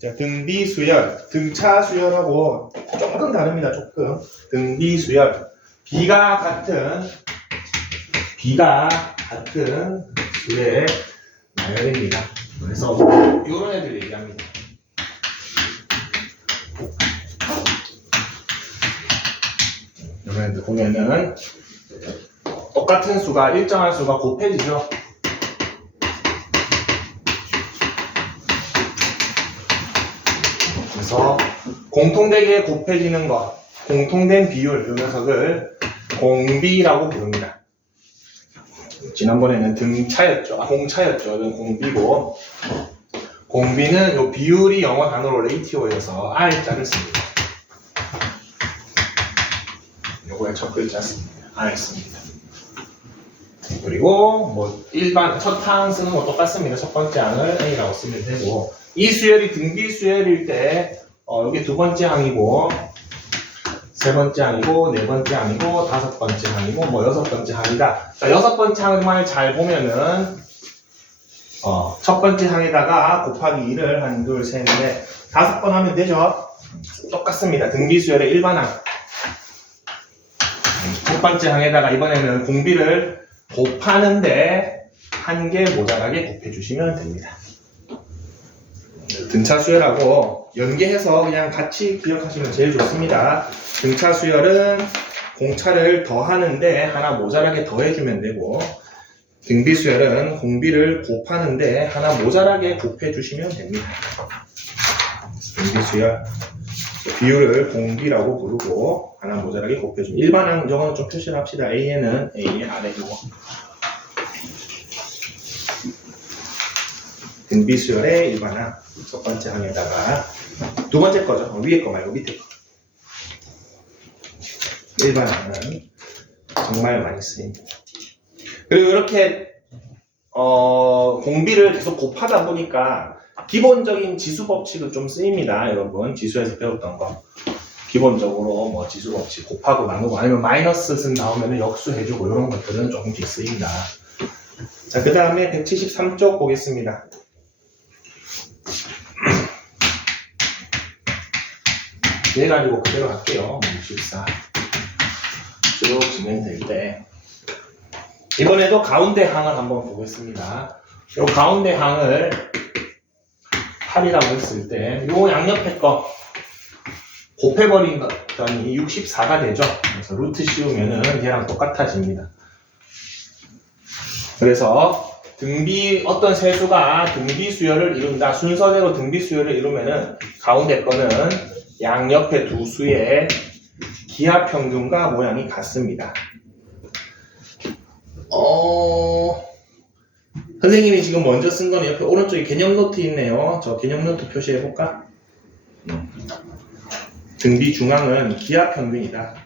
자, 등비 수열, 등차 수열하고 조금 다릅니다. 조금. 등비 수열. 비가 같은 수의 나열입니다. 그래서 이런 애들 얘기합니다. 이런 애들 보면은 똑같은 수가 일정한 수가 곱해지죠. 그래서 공통되게 곱해지는 것, 공통된 비율, 이 녀석을 공비라고 부릅니다. 지난번에는 등차였죠. 공차였죠. 이건 공비고, 공비는 요 비율이 영어 단어로 레이티오여서 R자를 씁니다. 요거의 첫 글자 씁니다. R 씁니다. 그리고 뭐 일반 첫 항 쓰는 거 똑같습니다. 첫 번째 항을 A라고 쓰면 되고, 이 수열이 등비 수열일 때 여기 두 번째 항이고 세 번째 항이고 네 번째 항이고 다섯 번째 항이고 뭐 여섯 번째 항이다. 자, 여섯 번째 항만 잘 보면은 첫 번째 항에다가 곱하기 2를 한, 둘, 셋, 넷, 다섯 번 하면 되죠. 똑같습니다. 등비 수열의 일반 항. 첫 번째 항에다가 이번에는 공비를 곱하는데 한 개 모자라게 곱해주시면 됩니다. 등차 수열하고 연계해서 그냥 같이 기억하시면 제일 좋습니다. 등차 수열은 공차를 더하는데 하나 모자라게 더해주면 되고, 등비 수열은 공비를 곱하는데 하나 모자라게 곱해주시면 됩니다. 등비 수열 비율을 공비라고 부르고 하나 모자라게 곱해주면, 일반항 저거는 좀 표시를 합시다. A에는 A의 아래 요거. 등비 수열의 일반항 첫 번째 항에다가 두 번째 거죠. 위에 거 말고 밑에 거. 일반항은 정말 많이 쓰입니다. 그리고 이렇게 공비를 계속 곱하다 보니까 기본적인 지수 법칙은 좀 쓰입니다. 여러분 지수에서 배웠던 거 기본적으로 뭐 지수 법칙 곱하고 나누고 아니면 마이너스 쓴 나오면 역수해주고 이런 것들은 조금씩 쓰입니다. 자, 그 다음에 173쪽 보겠습니다. 그래가지고 그대로 할게요. 64 쭉 진행될 때 이번에도 가운데 항을 한번 보겠습니다. 이 가운데 항을 8이라고 했을 때 이 양옆에 거 곱해버린 것더니 64가 되죠. 그래서 루트 씌우면은 얘랑 똑같아집니다. 그래서 어떤 세수가 등비 수열을 이룬다. 순서대로 등비 수열을 이루면은 가운데 거는 양옆의 두 수의 기하 평균과 모양이 같습니다. 선생님이 지금 먼저 쓴 거는 옆에 오른쪽에 개념 노트 있네요. 저 개념 노트 표시해 볼까? 등비 중앙은 기하 평균이다.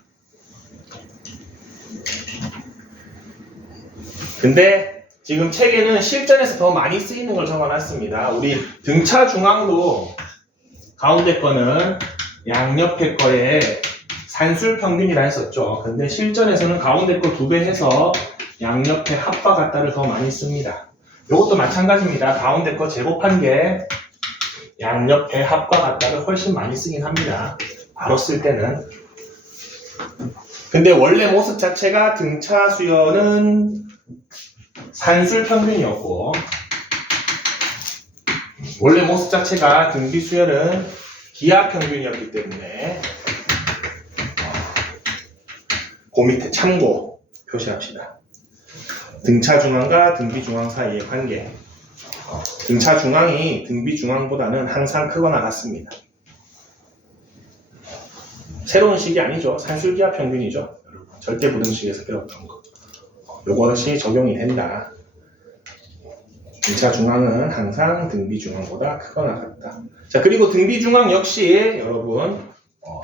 근데 지금 책에는 실전에서 더 많이 쓰이는 걸 적어놨습니다. 우리 등차 중앙도 가운데 거는 양옆에 거에 산술 평균이라 했었죠. 근데 실전에서는 가운데 거 2배 해서 양옆에 합과 같다를 더 많이 씁니다. 이것도 마찬가지입니다. 가운데 거 제곱한 게 양옆에 합과 같다를 훨씬 많이 쓰긴 합니다. 바로 쓸 때는. 근데 원래 모습 자체가 등차 수열은 산술 평균이었고, 원래 모습 자체가 등비 수열은 기하 평균이었기 때문에 그 밑에 참고 표시합시다. 등차 중앙과 등비 중앙 사이의 관계. 등차 중앙이 등비 중앙보다는 항상 크거나 같습니다. 새로운 식이 아니죠. 산술기하 평균이죠. 절대 부등식에서 배웠던 거. 요것이 적용이 된다. 등차 중앙은 항상 등비 중앙보다 크거나 같다. 자, 그리고 등비 중앙 역시 여러분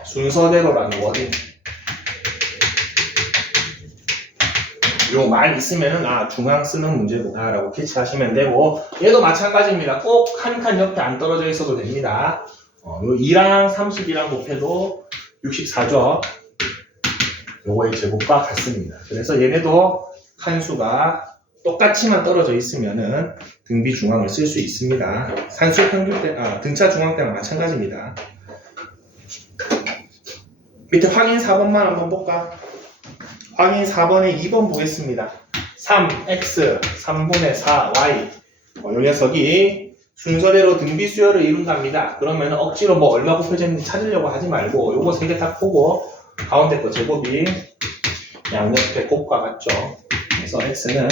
순서대로라는 워딩. 요 말 있으면은 중앙 쓰는 문제구나 라고 캐치하시면 되고, 얘도 마찬가지입니다. 꼭 한 칸 옆에 안 떨어져 있어도 됩니다. 요 2랑 32랑 곱해도 64죠. 요거의 제곱과 같습니다. 그래서 얘네도 칸수가 똑같이만 떨어져 있으면은 등비 중앙을 쓸 수 있습니다. 산술 평균 때, 등차 중앙 때랑 마찬가지입니다. 밑에 확인 4번만 한번 볼까? 확인 4번에 2번 보겠습니다. 3x 3분의 4y 이 녀석이 순서대로 등비 수열을 이룬답니다. 그러면 억지로 뭐 얼마 곱해졌는지 찾으려고 하지 말고 요거 세 개 딱 보고 가운데 거 제곱이 양옆에 곱과 같죠. 그래서 x는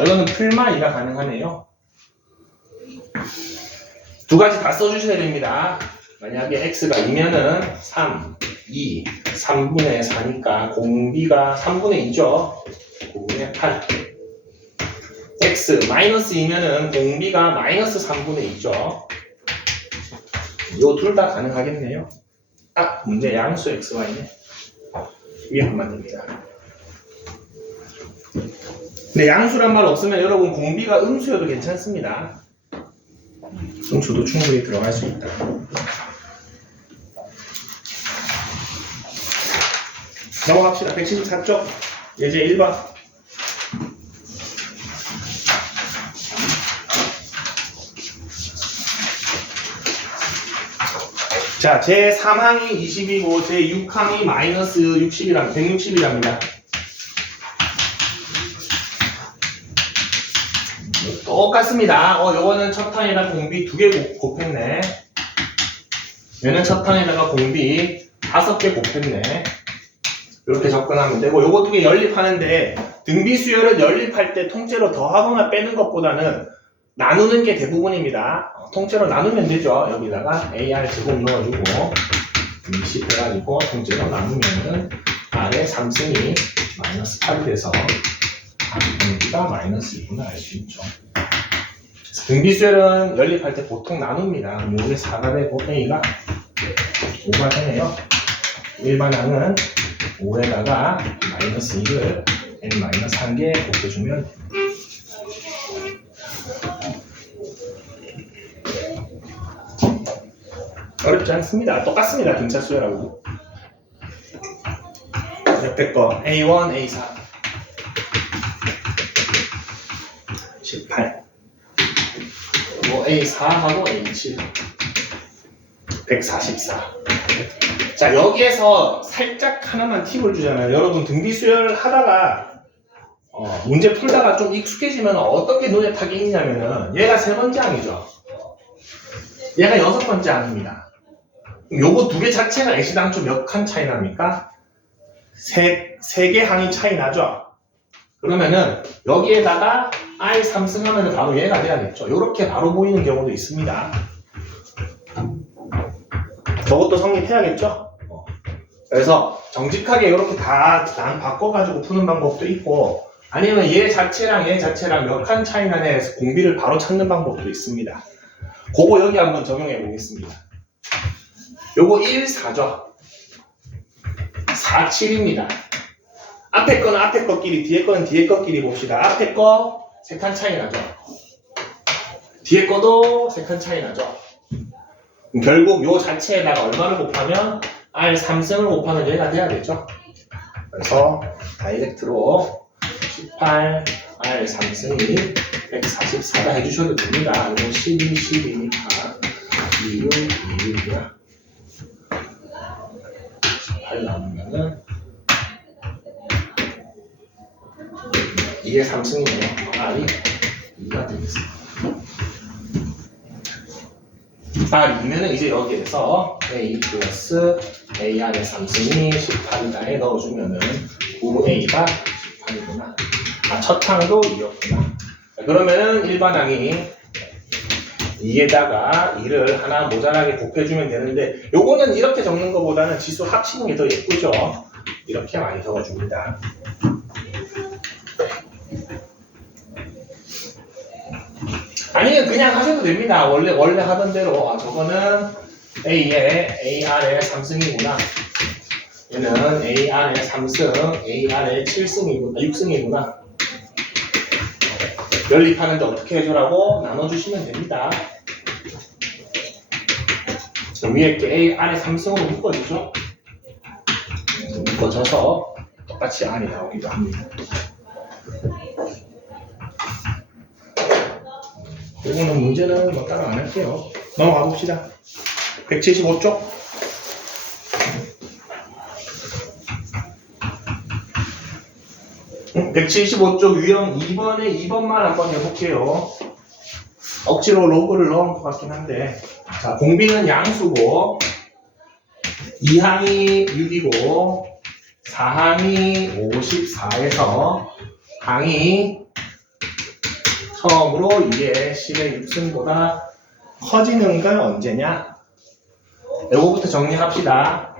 이거는 풀마 2가 가능하네요. 두 가지 다 써주셔야 됩니다. 만약에 x가 2면은 3, 2, 3분의 4니까 공비가 3분의 2죠. 9분의 8. x 마이너스 2면은 공비가 마이너스 3분의 2죠. 요 둘 다 가능하겠네요. 딱 문제 양수 xy네. 위에 한번 됩니다. 근데 양수란 말 없으면 여러분 공비가 음수여도 괜찮습니다. 음수도 충분히 들어갈 수 있다. 넘어갑시다. 174쪽 예제 1번. 자, 제 3항이 20이고 제 6항이 마이너스 60이랍니다. 160이랍니다. 똑같습니다. 요거는 첫 항에다 공비 2개 곱했네. 얘는 첫 항에다가 공비 5개 곱했네. 이렇게 접근하면 되고, 요거 2개 연립하는데 등비 수열은 연립할 때 통째로 더하거나 빼는 것보다는 나누는 게 대부분입니다. 통째로 나누면 되죠. 여기다가 AR 제곱 넣어주고 20 해가지고 통째로 나누면은 R의 3승이 마이너스 8이 돼서 공비가 마이너스 2구나 알 수 있죠. 등비 수열은 연립할 때 보통 나눕니다. 요게 4가 되고 A가 5가 되네요. 일반항은 5에다가 마이너스 2를 n-1개 곱해주면 어렵지 않습니다. 똑같습니다. 등차 수열하고. 옆에 거 A1, A4 18 뭐 A4하고 A7 144. 자, 여기에서 살짝 하나만 팁을 주잖아요. 여러분 등비 수열 하다가 문제 풀다가 좀 익숙해지면 어떤 게 눈에 탁 익냐면은 얘가 세 번째 항이죠. 얘가 6번째 항입니다. 요거 2개 자체가 애시당초 몇 칸 차이 납니까? 세 개 항이 차이 나죠? 그러면은 여기에다가 I 3승 하면 바로 얘가 돼야겠죠. 요렇게 바로 보이는 경우도 있습니다. 저것도 성립해야겠죠? 그래서 정직하게 이렇게 다 바꿔가지고 푸는 방법도 있고, 아니면 얘 자체랑 몇 칸 차이 나냐 해서 공비를 바로 찾는 방법도 있습니다. 그거 여기 한번 적용해 보겠습니다. 요거 1, 4죠. 4, 7입니다. 앞에 거는 앞에 거끼리, 뒤에 거는 뒤에 거끼리 봅시다. 앞에 거 3칸 차이 나죠. 뒤에 거도 3칸 차이 나죠. 결국 요 자체에다가 얼마를 곱하면 R 3승을 곱하면 얘가 돼야 되죠. 그래서 다이렉트로 18 R 3승이 144다 해주셔도 됩니다. 이건 12, 12니까 26, 26이야. 18 나누면은 이게 3승이네요. R이 2가 되겠습니다. R2면은 이제 여기에서 A 플러스 AR의 3승이 18이다에 넣어주면은 9A가 18이구나. 첫 항도 2였구나. 그러면은 일반항이 2에다가 2를 하나 모자라게 곱해주면 되는데, 요거는 이렇게 적는 것보다는 지수 합치는 게 더 예쁘죠. 이렇게 많이 적어줍니다. 아니면 그냥 하셔도 됩니다. 원래 하던 대로 저거는 A의 AR의 3승이구나. 얘는 AR의 3승, AR의 7승이구나, 6승이구나. 연립하는데 어떻게 해줘라고 나눠주시면 됩니다. 위에 게 AR의 3승으로 묶어지죠. 묶어져서 똑같이 R이 나오기도 합니다. 요거는 문제는 뭐 따로 안 할게요. 넘어가 봅시다. 175쪽. 175쪽 유형 2번에 2번만 한번 해볼게요. 억지로 로그를 넣은 것 같긴 한데. 자, 공비는 양수고, 2항이 6이고, 4항이 54에서, 항이 처음으로 이게 10의 6승보다 커지는 건 언제냐? 요거부터 정리합시다.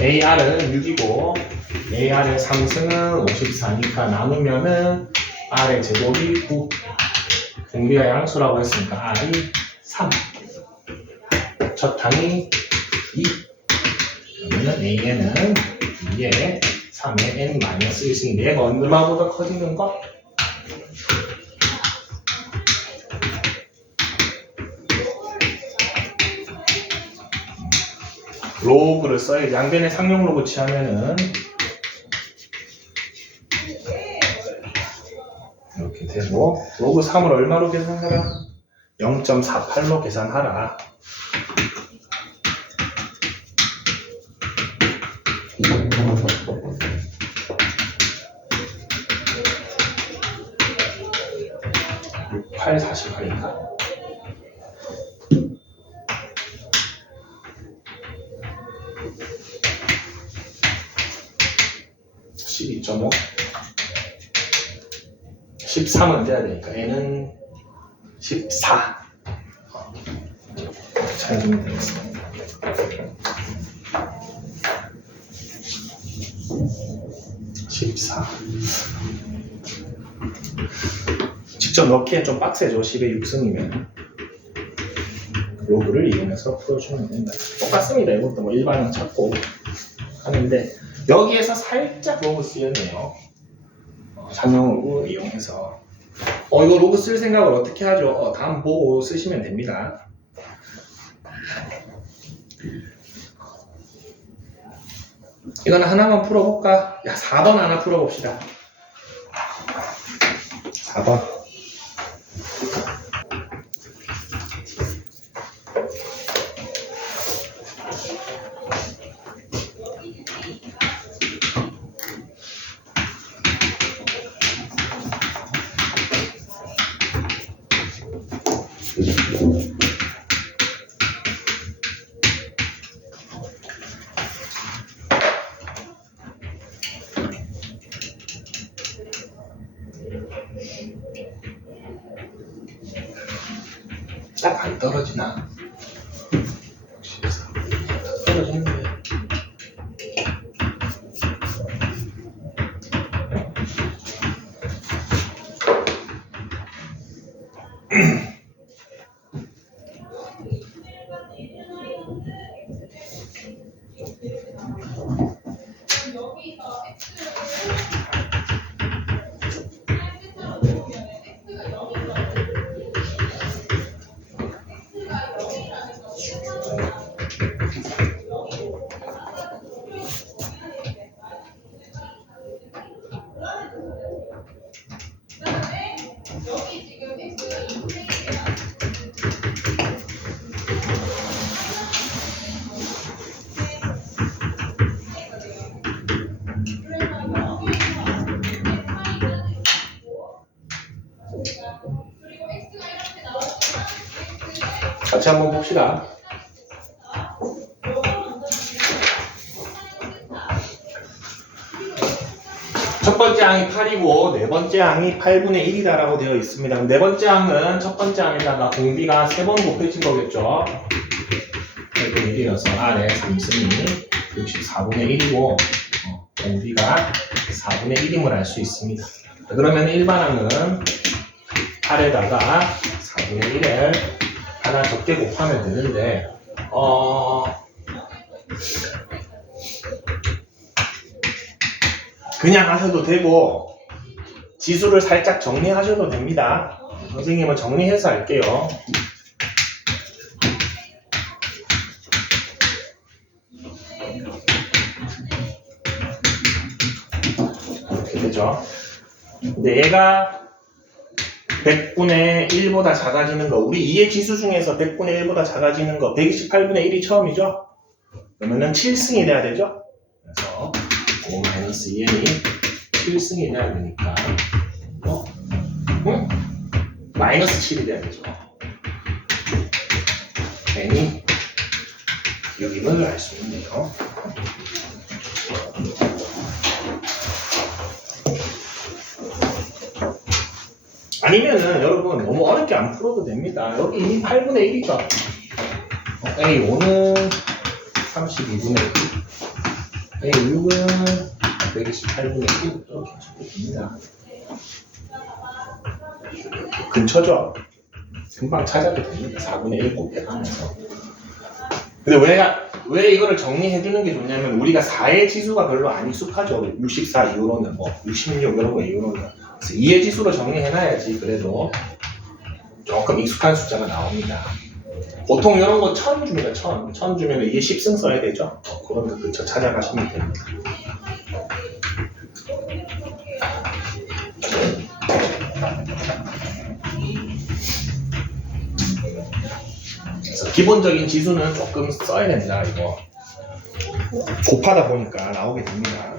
AR은 6이고 AR의 3승은 54니까 나누면은 R의 제곱이 9. 공비가 양수라고 했으니까 R이 3. 첫 항이 2. 그러면 AN은 2에 3의 n-1승이 얘가 얼마보다 커지는 거? 로그를 써야지. 양변에 상용 로그 취하면은 이렇게 되고, 로그 3을 얼마로 계산하라? 0.48로 계산하라. (6, 8, 48인가? 12.5 13은 돼야 되니까 얘는 14 찾으면 되겠습니다. 14 직접 넣기엔 좀 빡세죠. 10의 6승이면 로그를 이용해서 풀어주면 된다. 똑같습니다. 이것도 뭐 일반은 찾고 하는데 여기에서 살짝 로그 쓰였네요. 상용 로그 이용해서 이거 로그 쓸 생각을 어떻게 하죠? 다음 보고 쓰시면 됩니다. 이거는 하나만 풀어볼까? 야, 4번 하나 풀어봅시다. 4번. 딱 안 떨어지나? 역시 떨어지는데. 같이 한번 봅시다. 첫 번째 항이 8이고 네 번째 항이 8분의 1이다라고 되어 있습니다. 네 번째 항은 첫 번째 항에다가 공비가 3번 곱해진 거겠죠. 8분의 1이어서 R의 3승이 64분의 1이고 공비가 4분의 1임을 알 수 있습니다. 그러면 일반 항은 8에다가 4분의 1을 하나 적게 곱하면 되는데 그냥 하셔도 되고 지수를 살짝 정리하셔도 됩니다. 선생님은 정리해서 할게요. 이렇게 되죠. 근데 얘가 100분의 1보다 작아지는 거, 우리 2의 지수 중에서 100분의 1보다 작아지는 거 128분의 1이 처음이죠. 그러면은 7승이 돼야 되죠. 그래서 5-2n이 7승이 돼야 되니까 마이너스 7이 돼야 되죠. n이 여기를 알 수 있네요. 아니면은 여러분 너무 어렵게 안 풀어도 됩니다. 여기 이미 8분의 1이죠. A5는 32분의 1, A6은 128분의 1 이렇게 적어도 됩니다. 근처죠? 금방 찾아도 됩니다. 4분의 1 곱해가면서. 근데 왜 이거를 정리해주는 게 좋냐면 우리가 4의 지수가 별로 안 익숙하죠. 64 이후로는 66 이런 거 이후로는. 그래서 2의 지수로 정리해놔야지 그래도 조금 익숙한 숫자가 나옵니다. 보통 이런 거 1000 줍니다. 1000 주면 이게 10승 써야 되죠. 그런 거 근처 찾아가시면 됩니다. 그래서 기본적인 지수는 조금 써야 됩니다. 이거 곱하다 보니까 나오게 됩니다.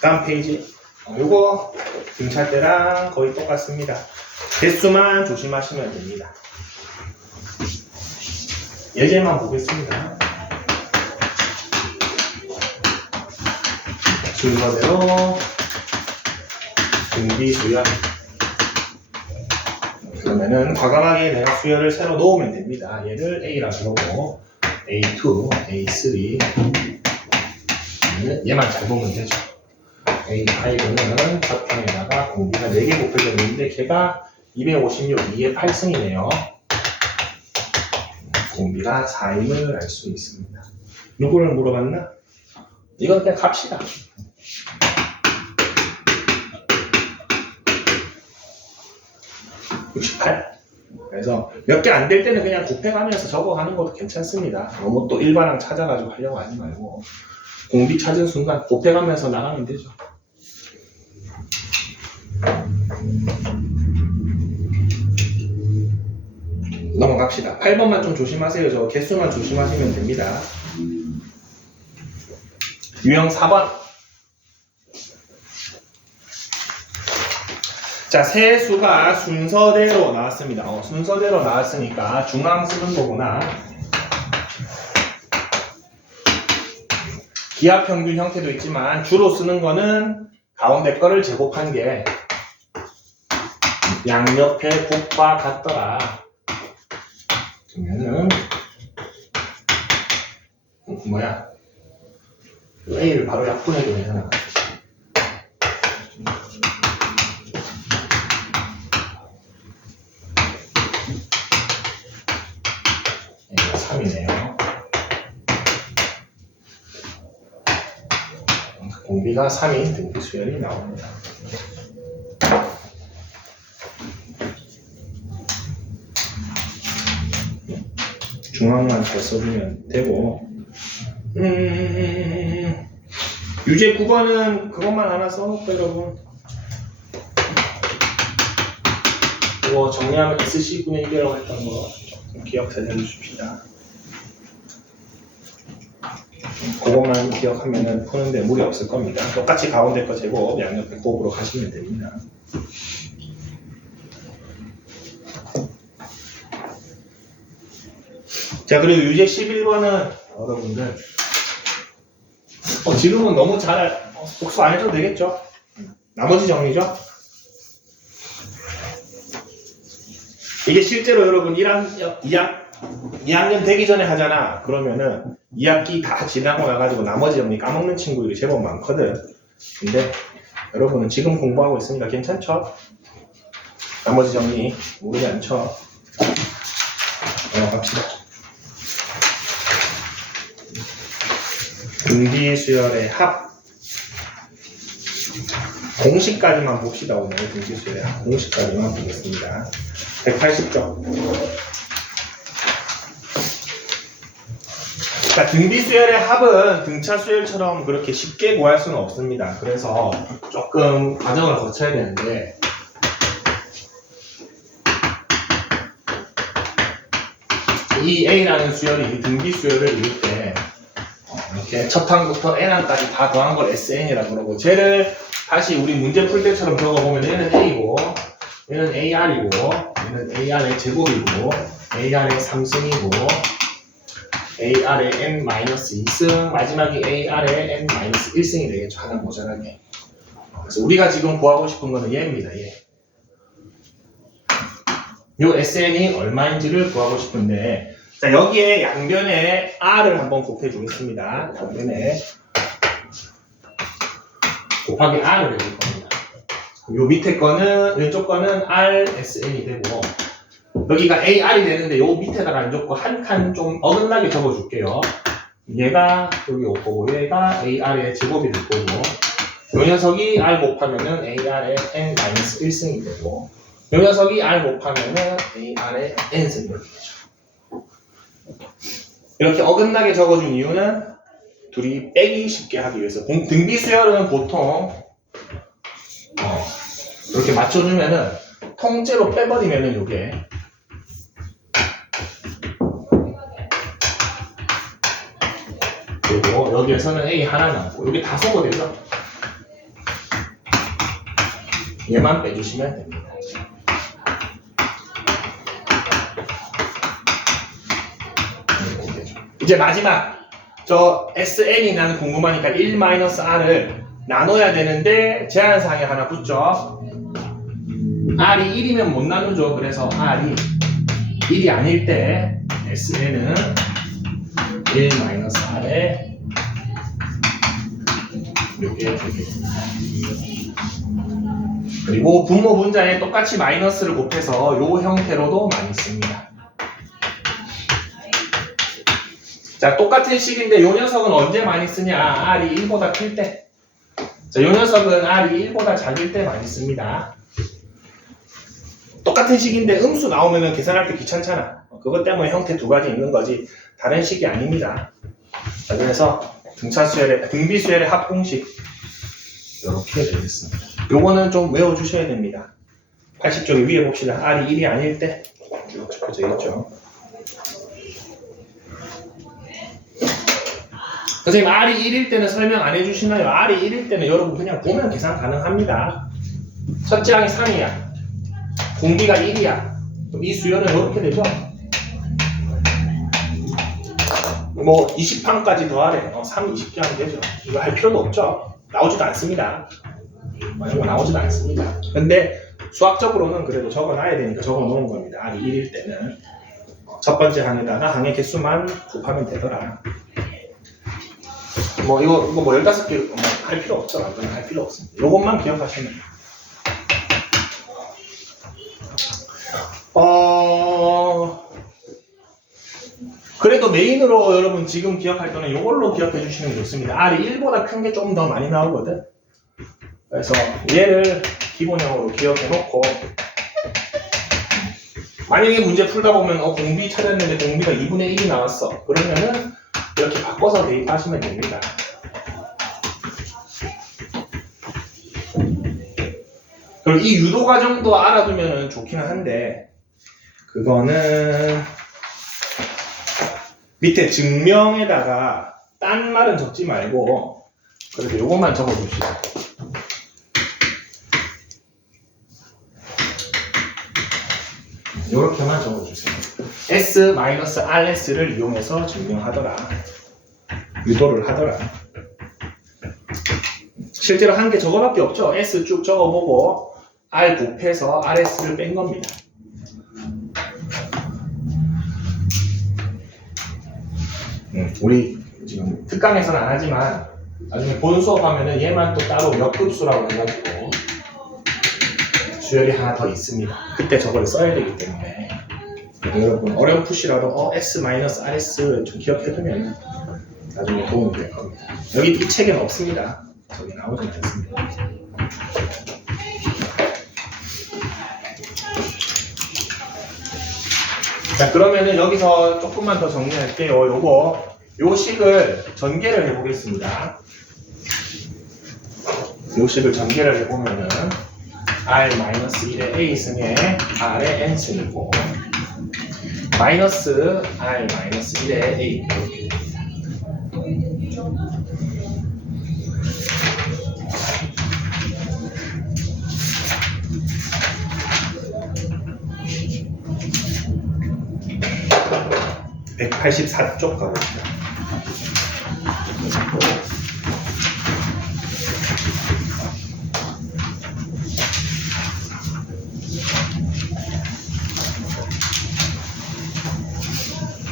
다음 페이지. 이거 등차 때랑 거의 똑같습니다. 개수만 조심하시면 됩니다. 예제만 보겠습니다. 순서대로 등비 수열. 그러면은 과감하게 내가 수열을 새로 놓으면 됩니다. 얘를 A라 그러고 A2, A3 얘만 잘 보면 되죠. A5는 첫편에다가 공비가 4개 곱해져 있는데 걔가 256, 2의 8승이네요. 공비가 4임을 알 수 있습니다. 누구를 물어봤나? 이건 그냥 갑시다. 68. 그래서 몇 개 안 될 때는 그냥 곱해가면서 적어가는 것도 괜찮습니다. 너무 또 일반항 찾아가지고 하려고 하지 말고 공비 찾은 순간 곱해가면서 나가면 되죠. 넘어갑시다. 8번만 좀 조심하세요. 저 개수만 조심하시면 됩니다. 유형 4번. 자, 세 수가 순서대로 나왔습니다. 순서대로 나왔으니까 중앙 쓰는 거구나. 기하평균 형태도 있지만 주로 쓰는 거는 가운데 거를 제곱한 게 양옆의 곱과 같더라. 그러면은 A를 바로 약분해도 되잖아. A가 3이네요. 공비가 3인 등비 수열이 나옵니다. 중앙만 잘 써주면 되고 유제 9번은 그것만 하나 써놓고 여러분 이거 정리하면 SC 분의 1이라고 했던 거 좀 기억 잘 해주십시다. 그것만 기억하면 푸는데 무리 없을 겁니다. 똑같이 가운데 거 제곱 양옆에 곱으로 가시면 됩니다. 자, 그리고 유제 11번은 여러분들 지금은 너무 잘 복수 안 해줘도 되겠죠? 나머지 정리죠? 이게 실제로 여러분 2학년 되기 전에 하잖아. 그러면은 2학기 다 지나고 나가지고 나머지 정리 까먹는 친구들이 제법 많거든. 근데 여러분은 지금 공부하고 있으니까 괜찮죠? 나머지 정리 모르지 않죠? 넘어갑시다. 등비 수열의 합. 공식까지만 봅시다. 오늘 등비 수열의 합 공식까지만 보겠습니다. 180점. 자, 등비 수열의 합은 등차 수열처럼 그렇게 쉽게 구할 수는 없습니다. 그래서 조금 과정을 거쳐야 되는데 이 A라는 수열이 등비 수열을 이룰 때 이렇게 첫 항부터 N항까지 다 더한 걸 SN이라고 그러고, 쟤를 다시 우리 문제 풀 때처럼 적어보면 얘는 A고 얘는 AR이고 얘는 AR의 제곱이고 AR의 3승이고 AR의 N-2승, 마지막이 AR의 N-1승이 되겠죠. 하나 모자라게. 그래서 우리가 지금 구하고 싶은 거는 얘입니다. 얘. 요 SN이 얼마인지를 구하고 싶은데, 자, 여기에 양변에 R을 한번 곱해 주겠습니다. 양변에 곱하기 R을 해줄 겁니다. 요 밑에 거는, 왼쪽 거는 RSN이 되고, 여기가 AR이 되는데 요 밑에다가 안 적고 한 칸 좀 어긋나게 적어줄게요. 얘가 여기 올 거고 얘가 AR의 제곱이 될 거고, 요 녀석이 R 곱하면은 AR의 N-1승이 되고, 요 녀석이 R 곱하면은 AR의 N승이 이렇게 되죠. 이렇게 어긋나게 적어준 이유는 둘이 빼기 쉽게 하기 위해서. 등비 수열은 보통 이렇게 맞춰주면은 통째로 빼버리면은 요게 그리고 여기에서는 A 하나 남고 여기 다 섞어 되죠? 얘만 빼주시면 됩니다. 이제 마지막 저 SN이 나는 궁금하니까 1-R을 나눠야 되는데 제한사항이 하나 붙죠. R이 1이면 못 나누죠. 그래서 R이 1이 아닐 때 SN은 1-R에 요게 되겠습니다. 그리고 분모 분자에 똑같이 마이너스를 곱해서 요 형태로도 많이 씁니다. 자, 똑같은 식인데 요 녀석은 언제 많이 쓰냐? R이 1보다 클 때. 자, 요 녀석은 R이 1보다 작을 때 많이 씁니다. 똑같은 식인데 음수 나오면은 계산할 때 귀찮잖아. 그것 때문에 형태 두 가지 있는 거지 다른 식이 아닙니다. 자, 그래서 등비 수열의 합공식 이렇게 되겠습니다. 요거는 좀 외워주셔야 됩니다. 80쪽에 위에 봅시다. R이 1이 아닐 때 쭉 적혀져 있죠. 선생님, R이 1일 때는 설명 안 해주시나요? R이 1일 때는 여러분 그냥 보면 계산 가능합니다. 첫째 항이 3이야. 공비가 1이야. 그럼 이 수열은 이렇게 되죠? 뭐 20항까지 더하래. 3, 20개 하면 되죠. 이거 할 필요도 없죠. 나오지도 않습니다. 이런 거 나오지도 않습니다. 근데 수학적으로는 그래도 적어놔야 되니까 적어놓은 겁니다. R이 1일 때는 첫 번째 항에다가 항의 개수만 곱하면 되더라. 뭐 이거 뭐 15개 할 필요 없죠. 할 필요 없습니다. 요것만 기억하시면 돼요. 그래도 메인으로 여러분 지금 기억할 때는 이걸로 기억해 주시는 게 좋습니다. R이 1보다 큰 게 좀 더 많이 나오거든. 그래서 얘를 기본형으로 기억해 놓고, 만약에 문제 풀다 보면 공비 찾았는데 공비가 2분의 1이 나왔어. 그러면은 이렇게 바꿔서 대입하시면 됩니다. 그리고 이 유도 과정도 알아두면 좋기는 한데, 그거는 밑에 증명에다가 딴 말은 적지 말고 그래도 요것만 적어줍시다. 요렇게만 적어주세요. S-RS를 이용해서 증명하더라. 유도를 하더라. 실제로 한 개 저거밖에 없죠. S 쭉 적어보고 R 곱해서 RS를 뺀 겁니다. 우리 지금 특강에서는 안 하지만 나중에 본 수업하면은 얘만 또 따로 역급수라고 해가지고 수열이 하나 더 있습니다. 그때 저걸 써야 되기 때문에 여러분 어렴풋이라도 S-RS 좀 기억해두면 나중에 도움이 될 겁니다. 여기 이 책에는 없습니다. 저기 나오지 않습니다. 자, 그러면은 여기서 조금만 더 정리할게요. 요 식을 전개를 해보겠습니다. 요 식을 전개를 해보면은 R-1의 A승에 R의 N승이고 마이너스 I 마이너스 1에 A 이렇게. 184쪽 가봅시다.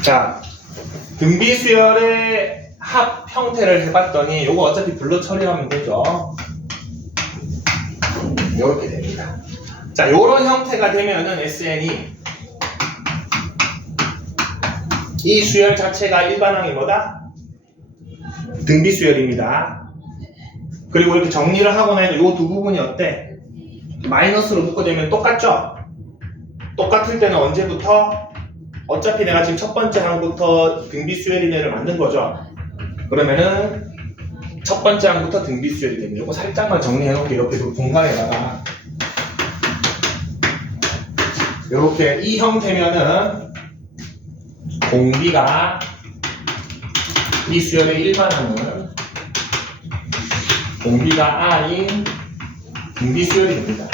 자, 등비수열의 합 형태를 해봤더니 이거 어차피 블러 처리하면 되죠. 이렇게 됩니다. 자, 요런 형태가 되면은 SN이 이 수열 자체가 일반항이 뭐다? 등비수열입니다. 그리고 이렇게 정리를 하고 나서 이 두 부분이 어때? 마이너스로 묶어되면 똑같죠? 똑같을 때는 언제부터? 어차피 내가 지금 첫 번째 항부터 등비수열이네를 만든 거죠. 그러면은 첫 번째 항부터 등비수열이 됩니다. 이거 살짝만 정리해 놓을게요. 옆에 그 공간에다가 이렇게 이 형태면은 공비가 이 수열의 일반항은 공비가 R인 등비수열입니다.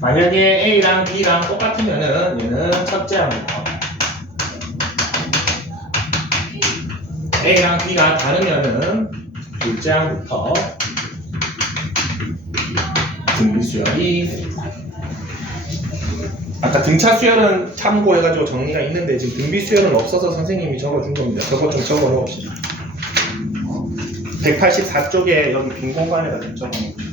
만약에 A랑 B랑 똑같으면은 얘는 첫째 항부터, A랑 B가 다르면은 둘째 항부터 등비수열이 됩니다. 아까 등차 수열은 참고해가지고 정리가 있는데 지금 등비수열은 없어서 선생님이 적어준 겁니다. 저거 좀 적어놓읍시다. 184쪽에 여기 빈 공간에다 좀 적어놓읍시다.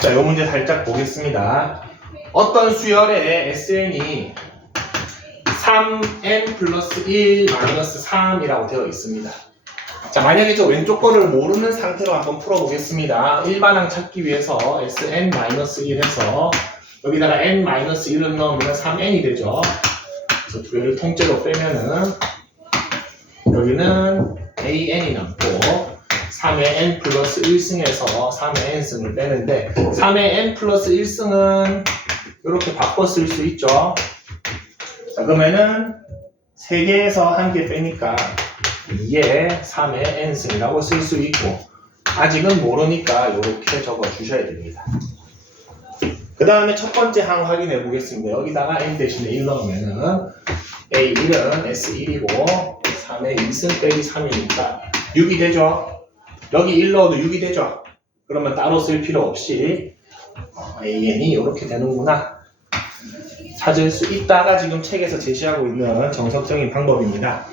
자, 요 문제 살짝 보겠습니다. 어떤 수열의 SN이 3n 플러스 1 마이너스 3이라고 되어 있습니다. 자, 만약에 저 왼쪽 거를 모르는 상태로 한번 풀어보겠습니다. 일반항 찾기 위해서 Sn 마이너스 1 해서 여기다가 n 마이너스 1을 넣으면 3n이 되죠. 그래서 두 개를 통째로 빼면은 여기는 an이 남고 3의 n 플러스 1승에서 3의 n승을 빼는데 3의 n 플러스 1승은 이렇게 바꿔 쓸 수 있죠. 자, 그러면은 3개에서 1개 빼니까 2의 3의 n승이라고 쓸 수 있고 아직은 모르니까 이렇게 적어 주셔야 됩니다. 그 다음에 첫 번째 항 확인해 보겠습니다. 여기다가 n 대신에 1 넣으면은 a1은 s1이고 3의 2승 빼기 3이니까 6이 되죠. 여기 1 넣어도 6이 되죠. 그러면 따로 쓸 필요 없이 AN이 이렇게 되는구나 찾을 수 있다가 지금 책에서 제시하고 있는 정석적인 방법입니다.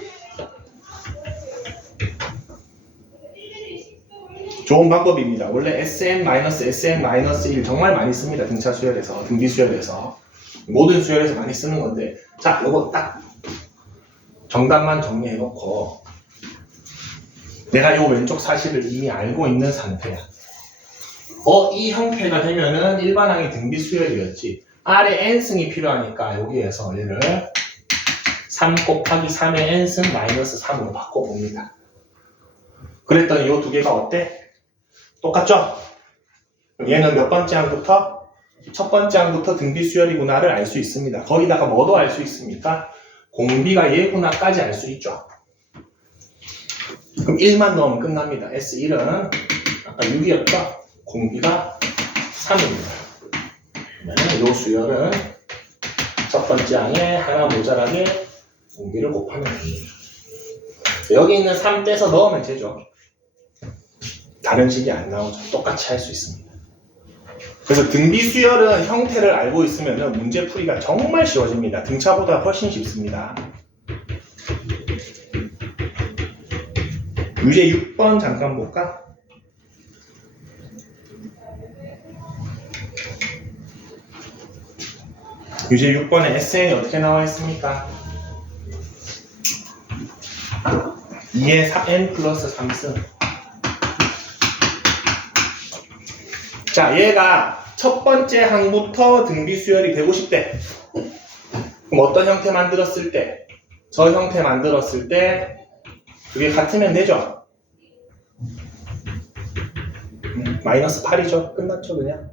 좋은 방법입니다. 원래 SN-SN-1 정말 많이 씁니다. 등차 수열에서, 등비 수열에서 모든 수열에서 많이 쓰는 건데 자, 요거 딱 정답만 정리해 놓고 내가 요 왼쪽 사실을 이미 알고 있는 상태야. 이 형태가 되면은 일반항이 등비 수열이었지. R에 n승이 필요하니까 여기에서 얘를 3 곱하기 3의 n승 마이너스 3으로 바꿔봅니다. 그랬더니 요 두 개가 어때? 똑같죠? 얘는 몇 번째 항부터? 첫 번째 항부터 등비 수열이구나를 알 수 있습니다. 거기다가 뭐도 알 수 있습니까? 공비가 얘구나까지 알 수 있죠. 그럼 1만 넣으면 끝납니다. S1은 아까 6이었죠? 공비가 3입니다. 그러면 이 수열은 첫 번째 항에 하나 모자라게 공비를 곱하면 됩니다. 여기 있는 3 떼서 넣으면 되죠. 다른 식이 안 나오죠. 똑같이 할 수 있습니다. 그래서 등비 수열은 형태를 알고 있으면 문제 풀이가 정말 쉬워집니다. 등차보다 훨씬 쉽습니다. 유제 6번 잠깐 볼까? 유제 6번에 SN이 어떻게 나와 있습니까? 2의 n 플러스 3승. 자, 얘가 첫 번째 항부터 등비 수열이 150대. 그럼 어떤 형태 만들었을 때? 저 형태 만들었을 때 그게 같으면 되죠? 마이너스 8이죠. 끝났죠, 그냥.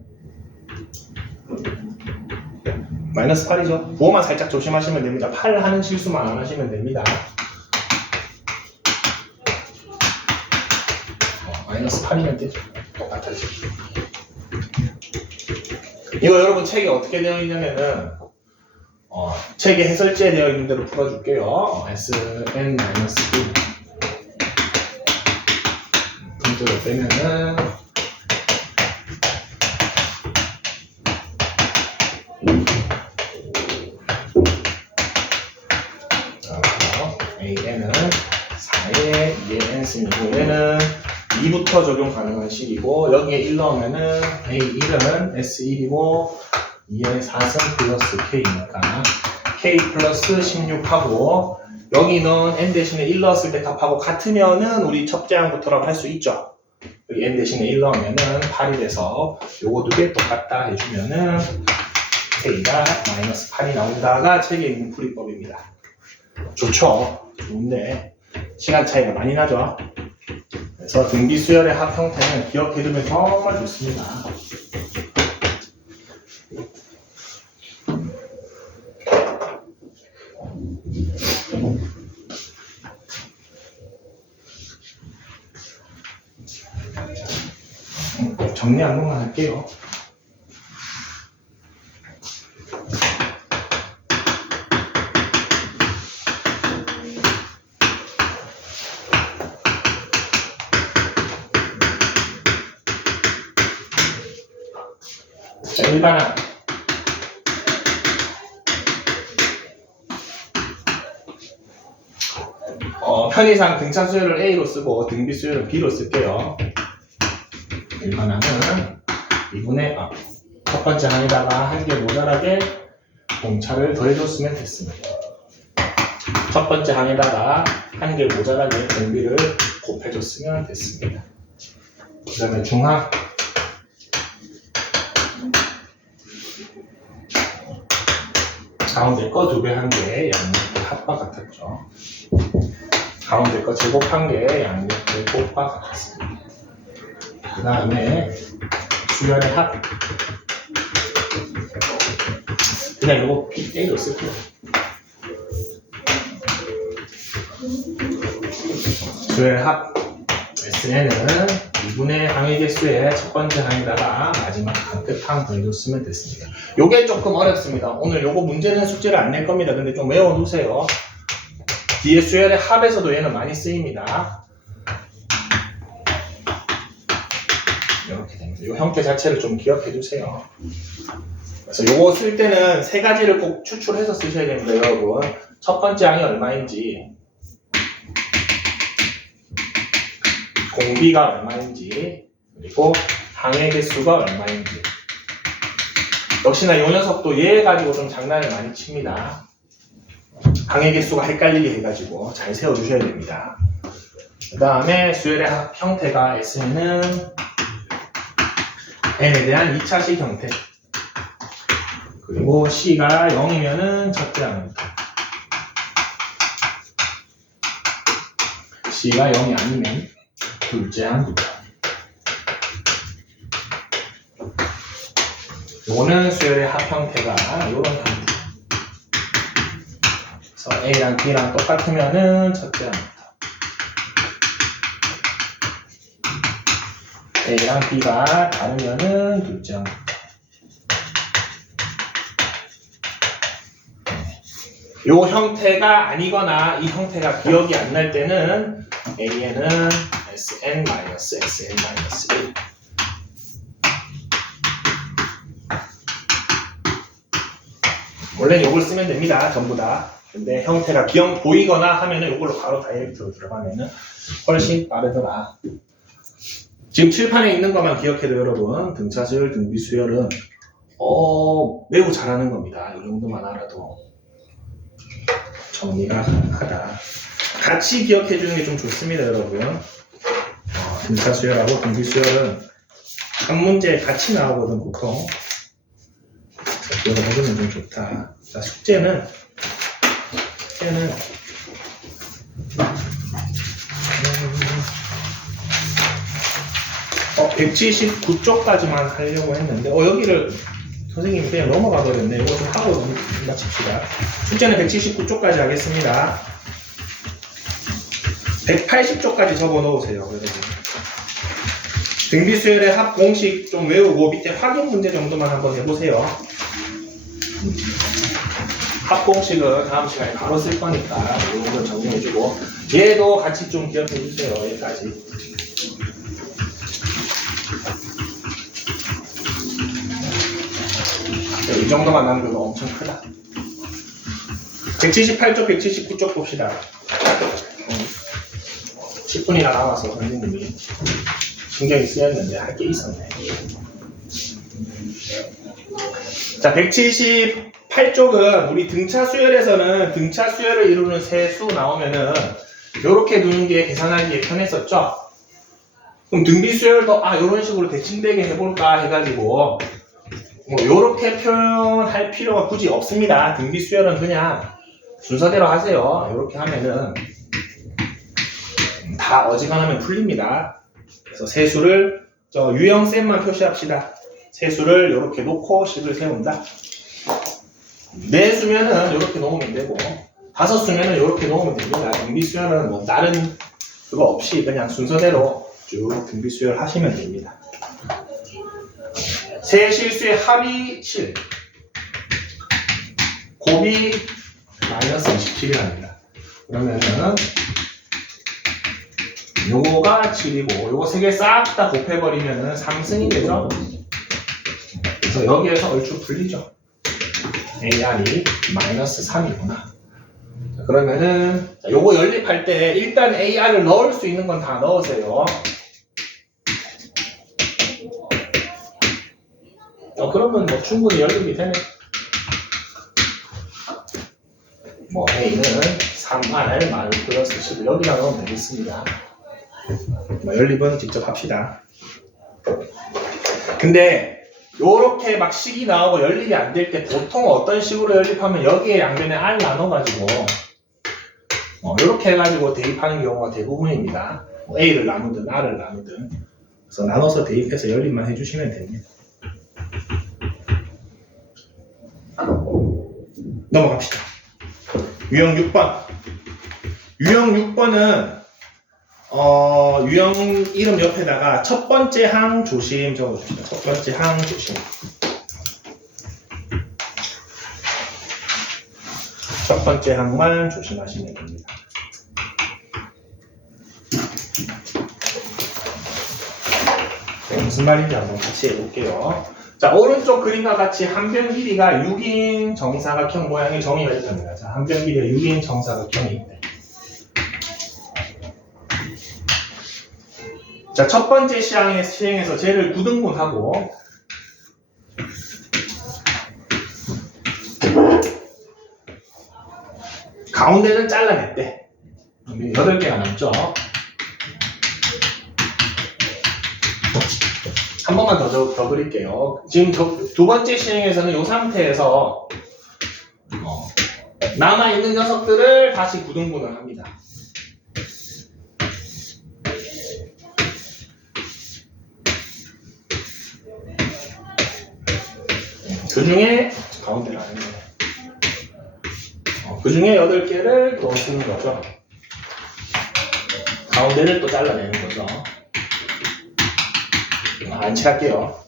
마이너스 8이죠. 부호만 살짝 조심하시면 됩니다. 8 하는 실수만 안 하시면 됩니다. 마이너스 8이면 되죠. 똑같아지죠. 이거 여러분 책에 어떻게 되어 있냐면은 책에 해설지에 되어 있는 대로 풀어줄게요. Sn-2 분조를 빼면은 AN은 4의 2의 n승이고 얘는 2부터 적용 가능한 식이고 여기에 1 넣으면은 A1은 S1이고 2의 4승 플러스 K니까 K 플러스 16하고 여기는 N 대신에 1 넣었을 때 값하고 같으면은 우리 첫째 항부터라고 할 수 있죠. 여기 N 대신에 1 넣으면은 8이 돼서 요거 두 개 똑같다 해주면은 K가 마이너스 8이 나온다가 책에 있는 풀이법입니다. 좋죠. 좋은데 시간 차이가 많이 나죠. 그래서 등비 수열의 합 형태는 기억해두면 정말 좋습니다. 정리 한 번만 할게요. 자, 일반항. 편의상 등차 수열을 A로 쓰고 등비 수열을 B로 쓸게요. 일반항은 2분의 첫 번째 항에다가 한 개 모자라게 공차를 더해줬으면 됐습니다. 첫 번째 항에다가 한 개 모자라게 등비를 곱해줬으면 됐습니다. 그 다음에 중항. 가운데 거 2배 한 개, 양옆의 합과 같았죠. 가운데 거 제곱한 개, 양옆의 곱과 같았습니다. 그 다음에 수열의 합. 그냥 이거 A로 쓸게요. 수열의 합. SN은 2분의 항의 개수의 첫 번째 항에다가 마지막 한 끝 항 더해줬으면 됐습니다. 요게 조금 어렵습니다. 오늘 요거 문제는 숙제를 안 낼 겁니다. 근데 좀 외워두세요. 뒤에 수열의 합에서도 얘는 많이 쓰입니다. 이렇게 됩니다. 요 형태 자체를 좀 기억해두세요. 그래서 요거 쓸 때는 세 가지를 꼭 추출해서 쓰셔야 됩니다, 여러분. 첫 번째 항이 얼마인지, 공비가 얼마인지, 그리고 항의 개수가 얼마인지. 역시나 이 녀석도 얘 가지고 좀 장난을 많이 칩니다. 항의 개수가 헷갈리게 해가지고 잘 세워주셔야 됩니다. 그 다음에 수열의 합 형태가 S는 N에 대한 2차식 형태. 그리고 C가 0이면은 첫째 항부터. C가 0이 아니면 둘째 항부터. 요거는 수열의 합 형태가 요런 형태. 그래서 A랑 B랑 똑같으면은 첫째 항부터. A랑 B가 다르면은 둘째 항부터. 요 형태가 아니거나 이 형태가 기억이 안 날 때는 AN은 SN-SN-1. 원래는 요걸 쓰면 됩니다. 전부 다. 근데 형태가 기억 보이거나 하면은 요걸로 바로 다이렉트로 들어가면은 훨씬 빠르더라. 지금 칠판에 있는 것만 기억해도 여러분 등차수열, 등비수열은 매우 잘하는 겁니다. 이 정도만 알아도 정리가 가능하다. 같이 기억해 주는 게 좀 좋습니다, 여러분. 등차 수열하고 등비 수열은 한 문제에 같이 나오거든, 보통. 이거 해주면 좀 좋다. 자, 숙제는 179쪽까지만 하려고 했는데, 여기를 선생님이 그냥 넘어가 버렸네. 이거 좀 하고 마칩시다. 숙제는 179쪽까지 하겠습니다. 180쪽까지 적어 놓으세요, 여러분. 등비수열의 합 공식 좀 외우고 밑에 확인 문제 정도만 한번 해보세요. 합 공식은 다음 시간에 바로 쓸 거니까 이런 걸 정리해주고, 얘도 같이 좀 기억해주세요. 얘까지. 이 정도만 남겨도 엄청 크다. 178쪽, 179쪽 봅시다. 10분이나 남아서 선생님이 신경이 쓰였는데 할 게 있었네. 자, 178쪽은 우리 등차 수열에서는 등차 수열을 이루는 세수 나오면은 요렇게 두는 게 계산하기에 편했었죠? 그럼 등비 수열도 요런 식으로 대칭되게 해볼까 해가지고 요렇게 표현할 필요가 굳이 없습니다. 등비 수열은 그냥 순서대로 하세요. 요렇게 하면은 다 어지간하면 풀립니다. 그래서 세수를 유형셈만 표시합시다. 세수를 이렇게 놓고 식을 세운다. 4수면은 이렇게 놓으면 되고 5수면은 이렇게 놓으면 됩니다. 등비수열은 뭐 다른 그거 없이 그냥 순서대로 쭉 등비수열 하시면 됩니다. 세 실수의 합이 7, 곱이 마이너스 27이랍니다. 그러면은 요거가 7이고 요거 3개 싹 다 곱해버리면은 3승이 되죠. 그래서 여기에서 얼추 풀리죠. AR이 마이너스 3이구나. 그러면은 요거 연립할 때 일단 AR을 넣을 수 있는 건 다 넣으세요. 그러면 뭐 충분히 연립이 되네. 뭐 A는 3R 마루 플러스 10 여기다 넣으면 되겠습니다. 연립은 직접 합시다. 근데 요렇게 막 식이 나오고 연립이 안 될 때 보통 어떤 식으로 연립하면 여기에 양변에 R 나눠가지고 요렇게 해가지고 대입하는 경우가 대부분입니다. A를 나누든 R을 나누든 그래서 나눠서 대입해서 연립만 해주시면 됩니다. 넘어갑시다. 유형 6번. 유형 6번은 유형 이름 옆에다가 첫 번째 항 조심 적어줍시다. 첫 번째 항 조심. 첫 번째 항만 조심하시면 됩니다. 무슨 말인지 한번 같이 해볼게요. 자, 오른쪽 그림과 같이 한 변 길이가 6인 정사각형 모양의 정의가 있답니다. 자, 한 변 길이가 6인 정사각형이 있대. 자, 첫 번째 시행에서 쟤를 9등분하고 가운데는 잘라냈대. 8개가 남죠. 한 번만 더 그릴게요. 지금 두 번째 시행에서는 이 상태에서 남아있는 녀석들을 다시 9등분을 합니다. 그 중에 가운데를 안 했네. 그 중에 8개를 또 쓰는 거죠. 가운데를 또 잘라내는 거죠. 안 칠할게요.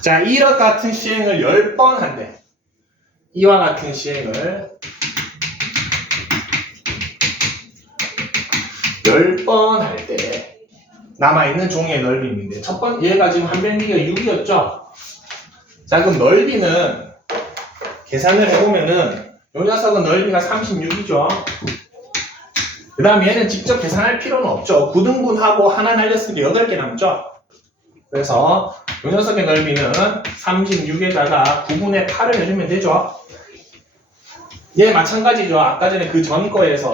자, 이와 같은 시행을 10번 한대. 이와 같은 시행을 10번 할 때 남아있는 종이의 넓이인데 얘가 지금 한 변 길이가 6이었죠? 자, 그럼 넓이는 계산을 해보면은 이 녀석은 넓이가 36이죠. 그 다음 얘는 직접 계산할 필요는 없죠. 9등분하고 하나 날렸으니까 8개 남죠. 그래서 이 녀석의 넓이는 36에다가 9분의 8을 해주면 되죠. 얘 마찬가지죠. 아까 전에 그 전 거에서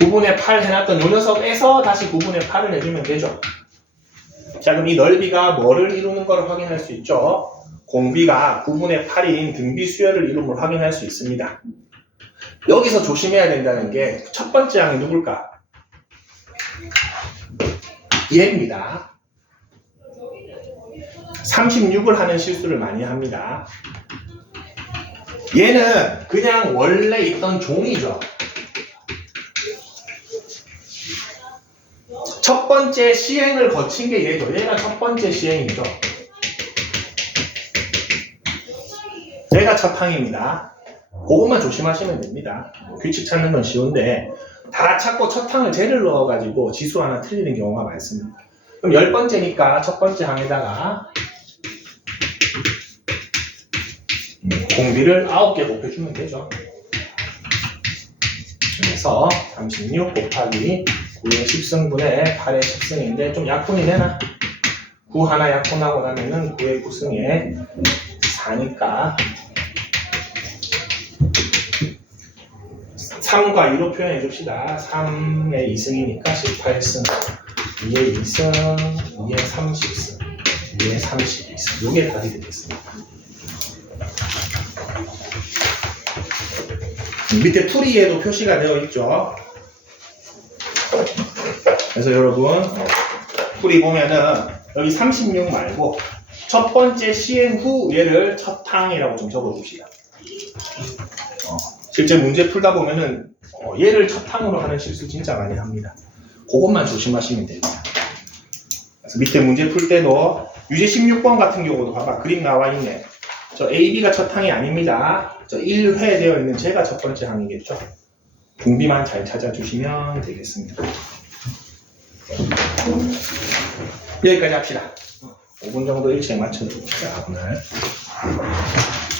9분의 8 해놨던 이 녀석에서 다시 9분의 8을 해주면 되죠. 자, 그럼 이 넓이가 뭐를 이루는 걸 확인할 수 있죠. 공비가 9분의 8인 등비 수열을 이룸을 확인할 수 있습니다. 여기서 조심해야 된다는 게 첫 번째 항이 누굴까? 얘입니다. 36을 하는 실수를 많이 합니다. 얘는 그냥 원래 있던 종이죠. 첫 번째 시행을 거친 게 얘죠. 얘가 첫 번째 시행이죠. 얘가 첫 항입니다. 그것만 조심하시면 됩니다. 규칙 찾는 건 쉬운데 다 찾고 첫 항을 쟤를 넣어가지고 지수 하나 틀리는 경우가 많습니다. 그럼 10번째니까 첫 번째 항에다가 공비를 9개 곱해주면 되죠. 그래서 36 곱하기 9의 10승분의 8의 10승인데 좀 약분이 되나? 9 하나 약분하고 나면은 9의 9승에 4니까 3과 2로 표현해 줍시다. 3의 2승이니까 18승, 2의 2승, 2의 30승, 2의 32승. 요게 답이 되겠습니다. 밑에 풀이에도 표시가 되어 있죠. 그래서 여러분 풀이 보면은 여기 36 말고 첫 번째 시행 후 얘를 첫 항이라고 좀 적어줍시다. 실제 문제 풀다 보면은 얘를 첫 항으로 하는 실수 진짜 많이 합니다. 그것만 조심하시면 됩니다. 그래서 밑에 문제 풀 때도 유제 16번 같은 경우도 봐봐. 그림 나와 있네. 저 A, B가 첫 항이 아닙니다. 저 1회 되어 있는 제가 첫 번째 항이겠죠. 분비만 잘 찾아주시면 되겠습니다. 여기까지 합시다. 5분 정도 일찍 맞춰줍시다, 오늘.